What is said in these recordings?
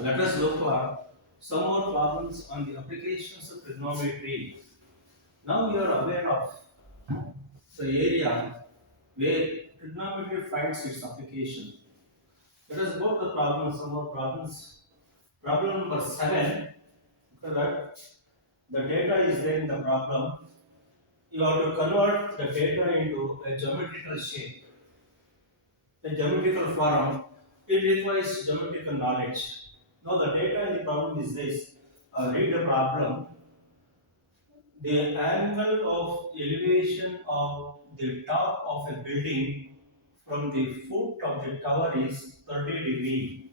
Let us look for some more problems on the applications of trigonometry. Now you are aware of the area where trigonometry finds its application. Let us go to the problem, some more problems. Problem number 7. Look at that. The data is there in the problem. You have to convert the data into a geometrical shape, a geometrical form. It requires geometrical knowledge. Now the data in the problem is this. Read the problem. The angle of elevation of the top of a building from the foot of the tower is 30 degree,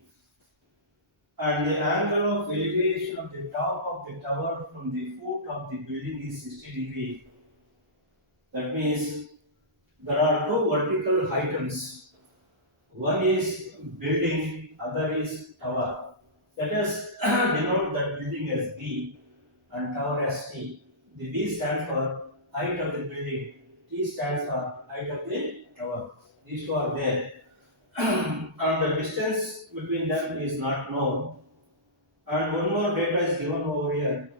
and the angle of elevation of the top of the tower from the foot of the building is 60 degree. That means there are two vertical items. One is building, other is tower. Let us denote that building as B and tower as T. The B stands for height of the building, T stands for height of the tower. These two are there. And the distance between them is not known. And one more data is given over here.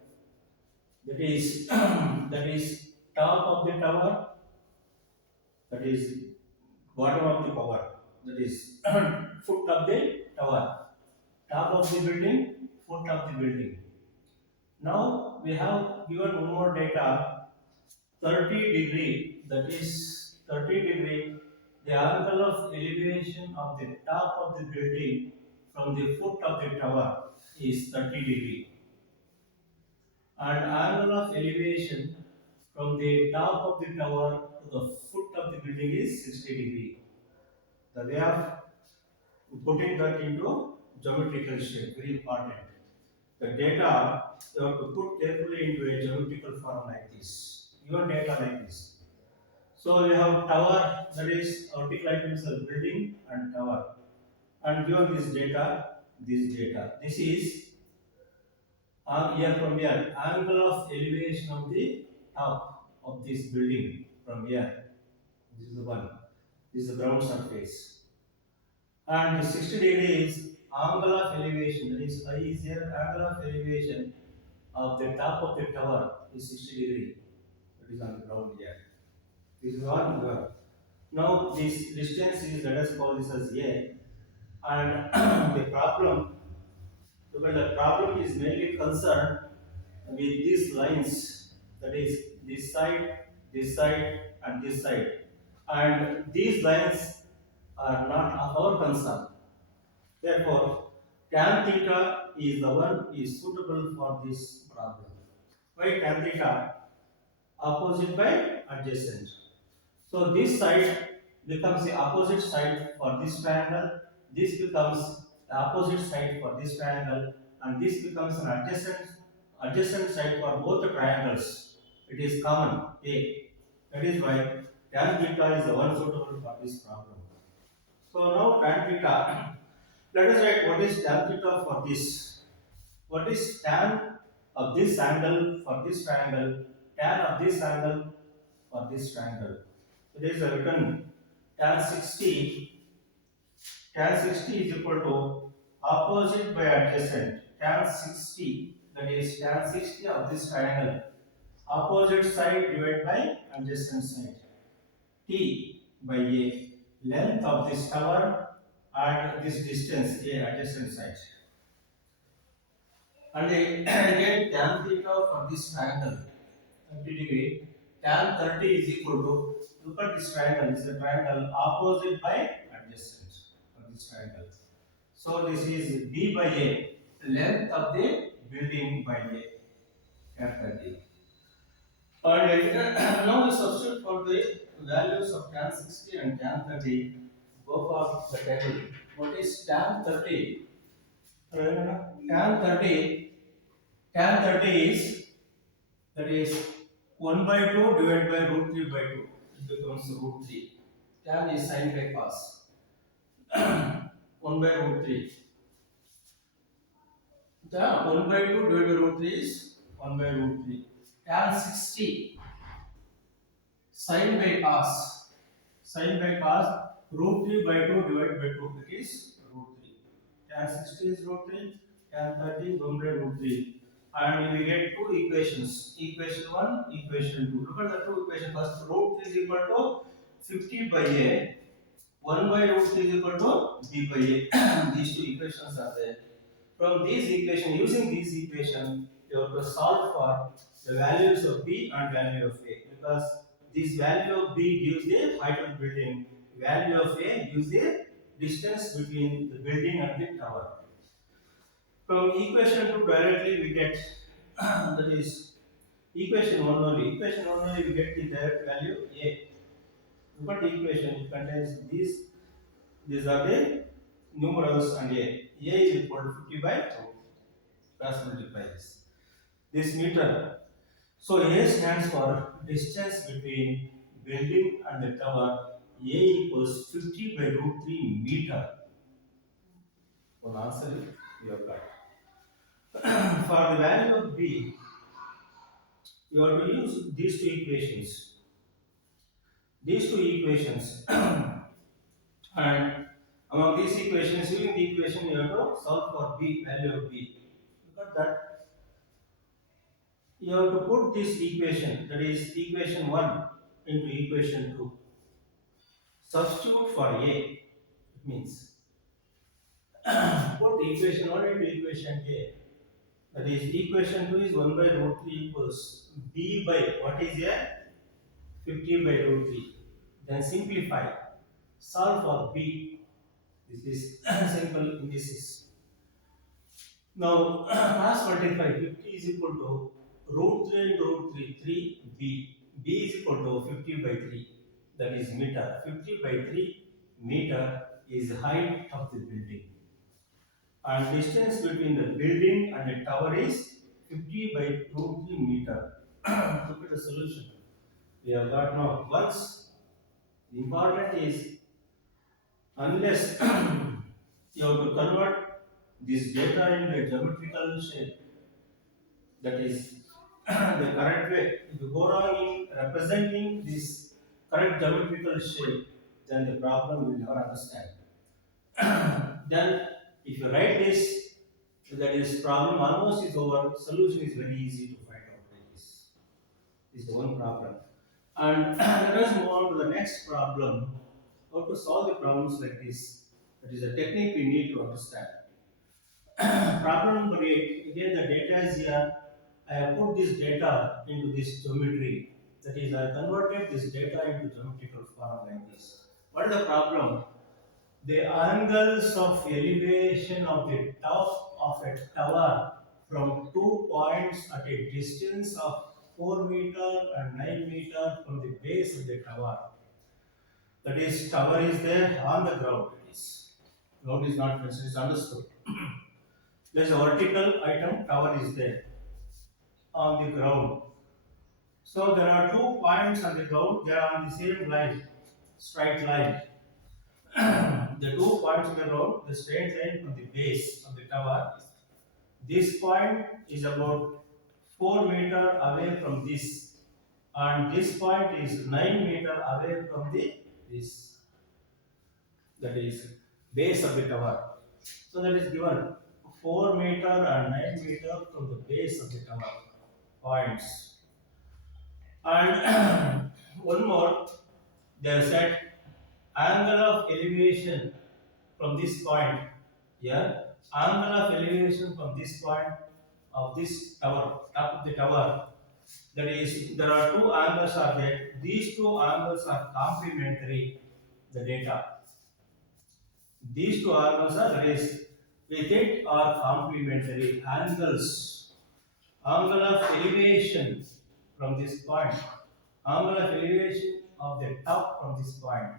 That is that is top of the tower, that is bottom of the tower, that is foot of the tower, top of the building, foot of the building. Now we have given one more data, 30 degree, that is 30 degree, the angle of elevation of the top of the building from the foot of the tower is 30 degree, and angle of elevation from the top of the tower to the foot of the building is 60 degree. The way of putting that into geometrical shape, very important. The data you have to put carefully into a geometrical form like this. Your data like this. So we have tower, that is vertical items of building and tower. And given this data, this is here from here, angle of elevation of the top of this building from here. This is the one. This is the ground surface. And the 60 degree is angle of elevation, that is I is here, angle of elevation of the top of the tower is 60 degree. That is on the ground here. This is one here. Now this distance is, let us call this as A, and the problem, because the problem is mainly concerned with these lines, that is this side, and this side. And these lines are not of our concern. Therefore, tan theta is the one is suitable for this problem. Why tan theta? Opposite by adjacent. So this side becomes the opposite side for this triangle. This becomes the opposite side for this triangle, and this becomes an adjacent side for both the triangles. It is common A. That is why tan theta is the one suitable for this problem. So now tan theta. Let us write what is tan theta for this. What is tan of this angle for this triangle? Tan of this angle for this triangle. It is written tan 60. Tan 60 is equal to opposite by adjacent. Tan 60, that is tan 60 of this triangle. Opposite side divided by adjacent side. T by A. Length of this tower at this distance A, adjacent side. And again tan theta for this triangle, 30 degree. Tan 30 is equal to, look at this triangle, this is a triangle opposite by adjacent for this triangle. So this is B by A, length of the building by A, tan 30. And now we substitute for the values of tan 60 and tan 30. Go for the table. What is tan 30? Tan 30, tan 30 is, that is 1 by 2 divided by root 3 by 2. It becomes root 3. Tan is sine by cos. 1 by root 3. The 1 by 2 divided by root 3 is 1 by root 3. Tan 60 sine by cos. Sine by cos root 3 by 2 divided by 2. It is root 3. Tan 60 is root 3. tan 30 1 by root 3. And we get two equations. Equation 1, equation 2. Look at the two equations. First, root 3 is equal to 50 by a. 1 by root 3 is equal to b by a. These two equations are there. From these equations, using these equations, you have to solve for the values of b and value of a, because this value of b gives the height of building, value of a gives the distance between the building and the tower. From equation 2 directly we get that is equation 1 only. Equation 1 only we get the direct value a. Look at the equation, it contains these are the numerals and a. A is equal to 50 by 2. Cross multiply this. This meter. So A stands for distance between building and the tower. A equals 50 by root 3 meter. One answer is you have got. For the value of B, you have to use these two equations. These two equations. And among these equations, using the equation, you have to solve for B, value of B. Look at that. You have to put this equation, that is equation 1, into equation 2. Substitute for A. It means put equation 1 into equation A. That is equation 2 is 1 by root 3 equals B by what is A? 50 by root 3. Then simplify. Solve for B. This is simple indices. Now cross multiply. 50 is equal to root 3 into root 3, 3b. B is equal to 50 by 3. That is meter. 50 by 3 meter is the height of the building. And distance between the building and the tower is 50 by root 3 meter. Look at the solution. We have got now. Once the important is, unless you have to convert this data into a geometrical shape, that is the correct way. If you go wrong in representing this correct geometrical shape, then the problem you will never understand. Then, if you write this, that is problem almost is over. Solution is very easy to find out like this. This is the one problem. And let us move on to the next problem. How to solve the problems like this. That is a technique we need to understand. Problem number 8. Again, the data is here. I have put this data into this geometry. That is, I converted this data into geometrical form like this. What is the problem? The angles of elevation of the top of a tower from 2 points at a distance of 4 meter and 9 meter from the base of the tower. That is, tower is there on the ground. It is. Ground is not mentioned, it's understood. There is a vertical item, tower is there on the ground. So there are 2 points on the ground, they are on the same line, straight line. The 2 points on the ground, the straight line from the base of the tower. This point is about 4 meter away from this, and this point is 9 meter away from this. That is base of the tower. So that is given 4 meter and 9 meter from the base of the tower points. And one more, they have said angle of elevation from this point here, angle of elevation from this point of this tower, top of the tower. That is, there are two angles are there. These two angles are complementary. The data. These two angles are raised with it are complementary angles. Angle of elevation from this point. Angle of elevation of the top from this point.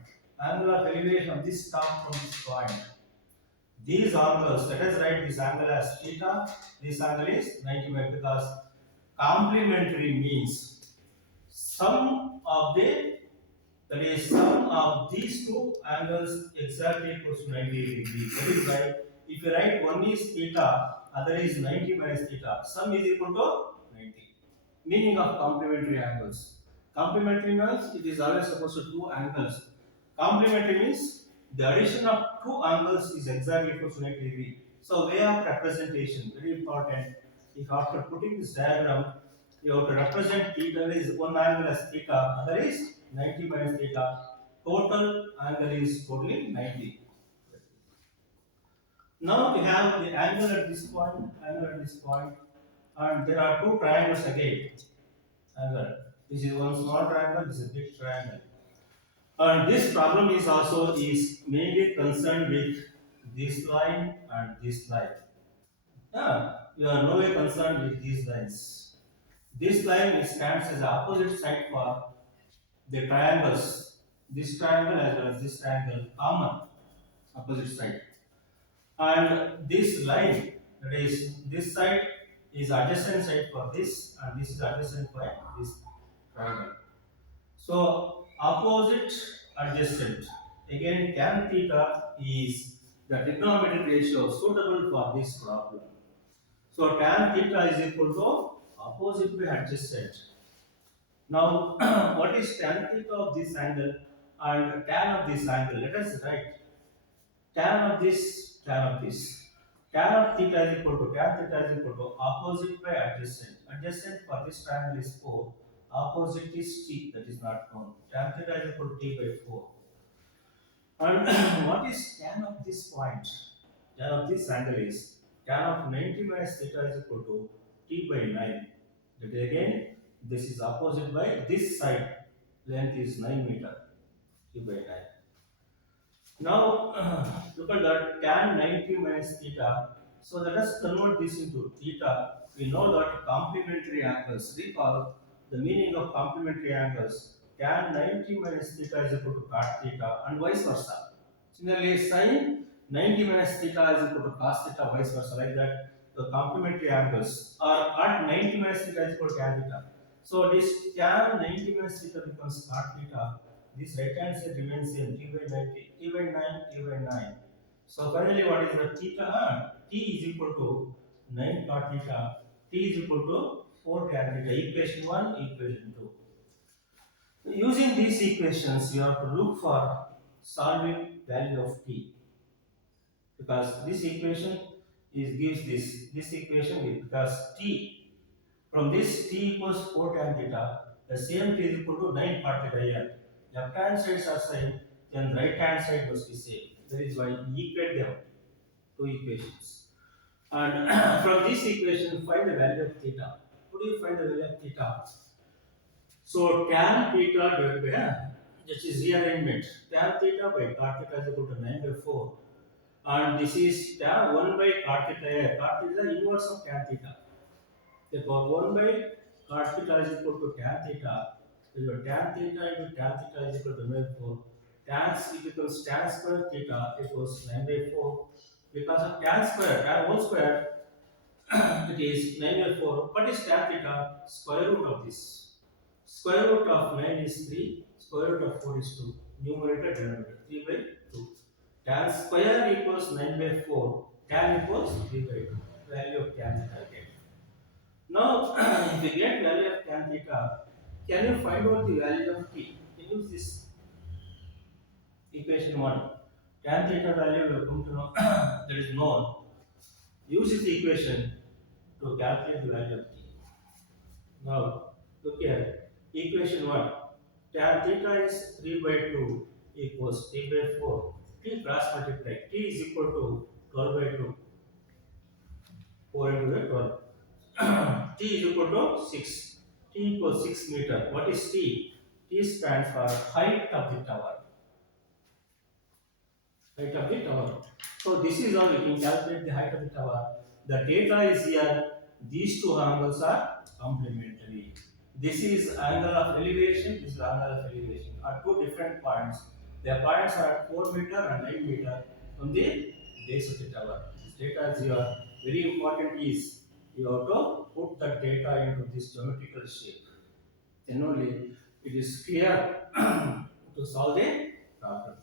Angle of elevation of this top from this point. These angles, let us write this angle as theta. This angle is 90 because complementary means sum of the, that is sum of these two angles exactly equals to 90 degrees. That is why if you write one is theta, other is 90 minus theta, sum is equal to 90. Meaning of complementary angles. Complementary means it is always supposed to two angles. Complementary means the addition of two angles is exactly equal to 90 degree. So way of representation, very important. If after putting this diagram, you have to represent theta is one angle as theta, other is 90 minus theta. Total angle is totally 90. Now we have the angle at this point, angle at this point, and there are two triangles again. Angle. This is one small triangle, this is a big triangle. And this problem is also is mainly concerned with this line and this line. Yeah, you are no way concerned with these lines. This line stands as the opposite side for the triangles. This triangle as well as this triangle common opposite side. And this line, that is this side is adjacent side for this, and this is adjacent for this triangle. So opposite adjacent. Again, tan theta is the trigonometric ratio suitable for this problem. So tan theta is equal to opposite by adjacent. Now, what is tan theta of this angle and tan of this angle? Let us write tan of this, tan of this. Tan of theta is equal to tan theta is equal to opposite by adjacent. Adjacent for this triangle is 4. Opposite is t, that is not known. Tan theta is equal to t by 4. And what is tan of this point? Tan of this angle is tan of 90 minus theta is equal to t by 9. That again, this is opposite by this side. Length is 9 meter, t by 9. Now, look at that tan 90 minus theta. So let us convert this into theta. We know that complementary angles. Recall the meaning of complementary angles. Tan 90 minus theta is equal to cot theta and vice versa. Similarly, sin 90 minus theta is equal to cos theta, vice versa. Like that, the complementary angles are at 90 minus theta is equal to tan theta. So this tan 90 minus theta becomes cot theta. This right hand side remains same, t by 90, t by 9, t by 9. So finally, what is the theta? T is equal to 9 cot theta, t is equal to 4 tan theta. Equation 1, equation 2. Using these equations, you have to look for solving value of t, because this equation is gives this equation is because t from this t equals 4 tan theta, the same t is equal to 9 cot theta here. Left hand sides are same, then right hand side must be same. That is why we equate them, two equations. And from this equation, find the value of theta. How do you find the value of theta? So tan theta divided by which is rearrangement. Tan theta by cot theta is equal to 9 by 4. And this is tan 1 by cot theta here. Cot theta is the inverse of tan theta. Therefore, 1 by cot theta is equal to tan theta. So tan theta into tan theta is equal to 9 by 4. Tan it becomes tan square theta equals 9 by 4. Because of tan square, tan whole square, it is 9 by 4. What is tan theta? Square root of this. Square root of 9 is 3. Square root of 4 is 2. Numerator, denominator. 3 by 2. Tan square equals 9 by 4. Tan equals 3 by 2. Value of tan theta again. Now, if we get value of tan theta, can you find out the value of t? Can you use this equation 1? Tan theta value will come to know that is known. Use this equation to calculate the value of t. Now, look here. Equation 1. Tan theta is 3 by 2 equals 3 by 4. T cross multiply. T is equal to 12 by 2. 4 into the 12. T is equal to 6. T equals 6 meter. What is T? T stands for height of the tower. Height of the tower. So this is how we can calculate the height of the tower. The data is here. These two angles are complementary. This is angle of elevation. This is angle of elevation. Are two different points. Their points are at 4 meter and 9 meter on the base of the tower. This data is here. Very important is you have to put the data into this geometrical shape. Then only it is clear to solve the problem.